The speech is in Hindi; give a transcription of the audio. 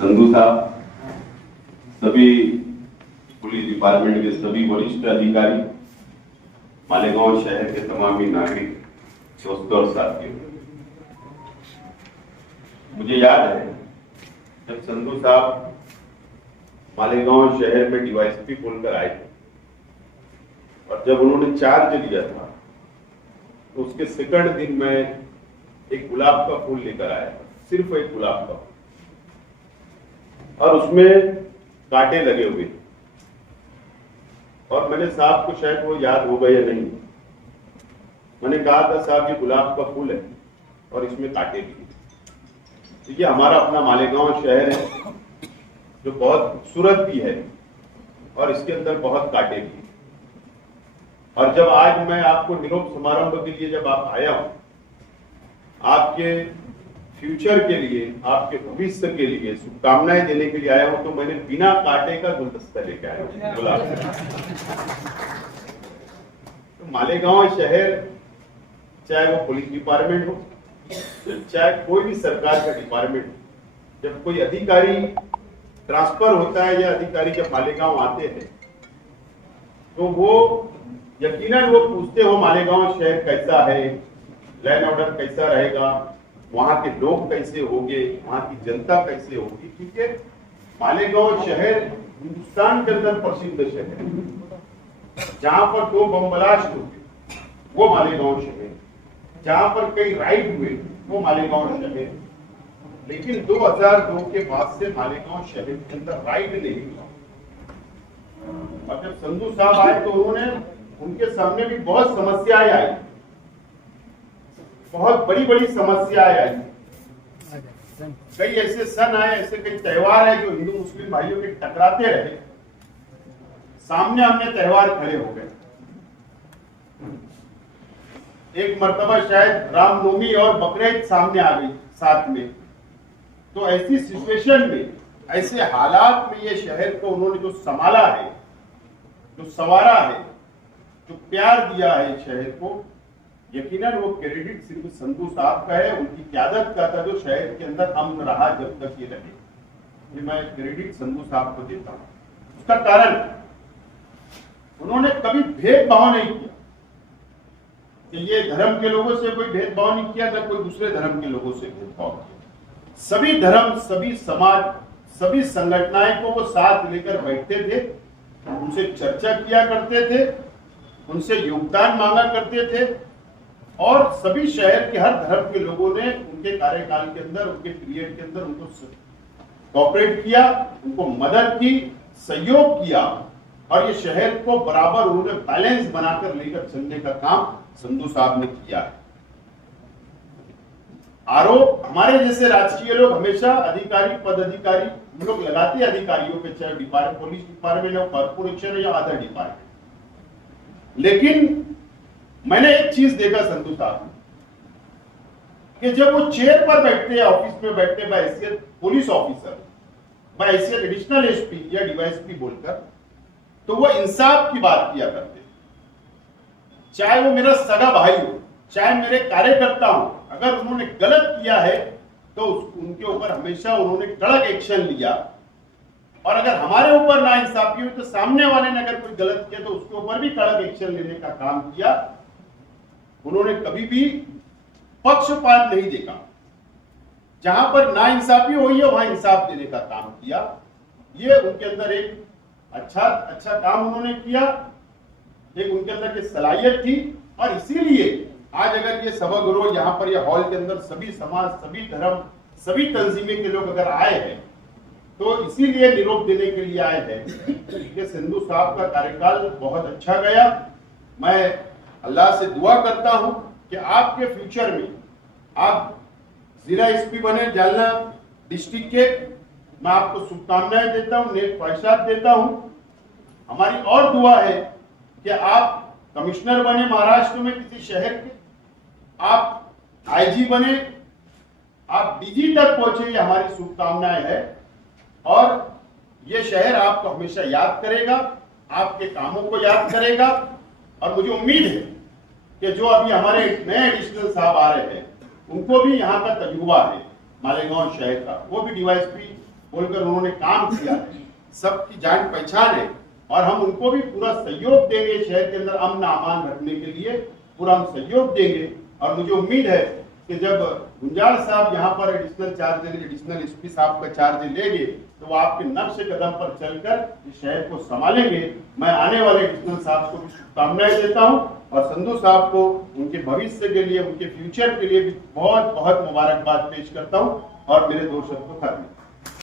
संधू साहब, सभी पुलिस डिपार्टमेंट के सभी वरिष्ठ अधिकारी, मालेगांव शहर के तमाम नागरिक, दोस्तों और साथियों, मुझे याद है जब संधू साहब मालेगांव शहर में डीवाईएसपी बोलकर आए थे और जब उन्होंने चार्ज लिया था तो उसके सेकंड दिन में एक गुलाब का फूल लेकर आया था, सिर्फ एक गुलाब का, और उसमें कांटे लगे हुए थे। और मैंने साहब को, शायद वो याद होगा या नहीं, मैंने कहा था साहब ये गुलाब का फूल है और इसमें कांटे भी हैं। ये हमारा अपना मालेगांव शहर है जो बहुत खूबसूरत भी है और इसके अंदर बहुत कांटे भी हैं। और जब आज मैं आपको निरोप समारंभ के लिए जब आप आया हूं, आपके फ्यूचर के लिए, आपके भविष्य के लिए शुभकामनाएं देने के लिए आया हूं, तो मैंने बिना कांटे का गुलदस्ता लेके आया हूं, गुलाब का। तो मालेगांव शहर, चाहे वो पुलिस डिपार्टमेंट हो, चाहे कोई भी सरकार का डिपार्टमेंट हो, जब कोई अधिकारी ट्रांसफर होता है या अधिकारी जब मालेगांव आते हैं तो वो यकीनन वो पूछते हो मालेगांव शहर कैसा है, लैंड ऑर्डर कैसा रहेगा, वहां के लोग कैसे होंगे, वहां की जनता कैसे होगी, क्योंकि मालेगांव शहर हिंदुस्तान के अंदर प्रसिद्ध शहर है। जहां पर 2 बम ब्लास्ट हुए वो मालेगांव शहर, जहां पर कई राइड हुए वो मालेगांव शहर। लेकिन 2002 के बाद से मालेगांव शहर के अंदर राइड नहीं हुआ। और जब संधू साहब आए तो उनके सामने भी बहुत समस्याएं आई, बहुत बड़ी बड़ी समस्याएं आई। कई ऐसे सन आए, ऐसे कई त्योहार है जो हिंदू मुस्लिम भाइयों के टकराते रहे, सामने आमने त्योहार खड़े हो गए। एक मर्तबा शायद रामनवमी और बकरीद सामने आ गई साथ में। तो ऐसी सिचुएशन में, ऐसे हालात में ये शहर को उन्होंने जो संभाला है, जो संवारा है, जो प्यार दिया है शहर को, यकीनन वो क्रेडिट सिर्फ संधू साहब का है, उनकी क़यादत का था जो शहर के अंदर अमन रहा जब तक ये रहे। ये मैं क्रेडिट संधू साहब को देता हूं। उसका कारण, उन्होंने कभी भेदभाव नहीं किया कि ये धर्म के लोगों से कोई भेदभाव नहीं किया, ना कोई दूसरे धर्म के लोगों से भेदभाव किया। सभी धर्म, सभी समाज, सभी संगठनाएं को वो साथ लेकर बैठते थे, उनसे चर्चा किया करते थे, उनसे योगदान मांगा करते थे, और सभी शहर के हर धर्म के लोगों ने उनके कार्यकाल के अंदर, उनके पीरियड के अंदर उनको कोऑपरेट किया, उनको मदद की, सहयोग किया, और ये शहर को बराबर उन्होंने बैलेंस बनाकर लेकर चलने का काम संधू साहब ने किया है। आरोप हमारे जैसे राजकीय लोग हमेशा अधिकारी, पदाधिकारी, हम लोग लगाते हैं अधिकारियों पे, चाहे पुलिस डिपार्टमेंट हो, कॉर्पोरेशन या अदर डिपार्टमेंट। लेकिन मैंने एक चीज देखा संधू साहब कि जब वो चेयर पर बैठते हैं, ऑफिस में बैठते हैं, बहैसियत पुलिस ऑफिसर, बहैसियत एडिशनल एसपी या डीवाईएसपी बोलकर, तो वो इंसाफ की बात किया करते। चाहे वो मेरा सगा भाई हो, चाहे मेरे कार्यकर्ता हो, अगर उन्होंने गलत किया है तो उनके ऊपर हमेशा उन्होंने कड़क एक्शन लिया। और अगर हमारे ऊपर नाइंसाफी हुई तो सामने वाले ने अगर कोई गलत किया तो उसके ऊपर भी कड़क एक्शन लेने का काम किया। उन्होंने कभी भी पक्षपात नहीं देखा, जहां पर नाइंसाफी हुई है वहां इंसाफ देने का काम किया। ये उनके अंदर एक अच्छा काम उन्होंने किया, एक उनके अंदर की सलाहियत थी। और इसीलिए आज अगर ये सभागृह, यहाँ पर ये हॉल के अंदर सभी समाज, सभी धर्म, सभी तंजीमें के लोग अगर आए हैं तो इसीलिए निरोप देने के लिए आए हैं कि संधू साहब का कार्यकाल बहुत अच्छा गया। मैं अल्लाह से दुआ करता हूं कि आपके फ्यूचर में आप जिला एसपी बने जालना डिस्ट्रिक्ट के। मैं आपको शुभकामनाएं देता हूं, नेक ख्वाहिशात देता हूं। हमारी और दुआ है कि आप कमिश्नर बने महाराष्ट्र में किसी शहर के, आप आईजी बने, आप डीजी तक पहुंचे, ये हमारी शुभकामनाएं है। और ये शहर आपको हमेशा याद करेगा, आपके कामों को याद करेगा। और मुझे उम्मीद है कि जो अभी हमारे नए एडिशनल साहब आ रहे हैं उनको भी यहाँ का तजुर्बा है मालेगांव शहर का, वो भी डीवाईएसपी बोलकर उन्होंने काम किया है, सबकी जान पहचान है और हम उनको भी पूरा सहयोग देंगे। शहर के अंदर अमन अमान रखने के लिए पूरा हम सहयोग देंगे। और मुझे उम्मीद है कि जब गुंजाल साहब यहाँ पर एडिशनल चार्ज लेंगे, एडिशनल एसपी साहब का चार्ज लेंगे, तो वो आपके नक्श कदम पर चलकर इस शहर को संभालेंगे। मैं आने वाले एडिशनल साहब को भी शुभकामनाएं देता हूँ और संधू साहब को उनके भविष्य के लिए, उनके फ्यूचर के लिए भी बहुत बहुत मुबारकबाद पेश करता हूँ और मेरे 2 शब्द को खत्म।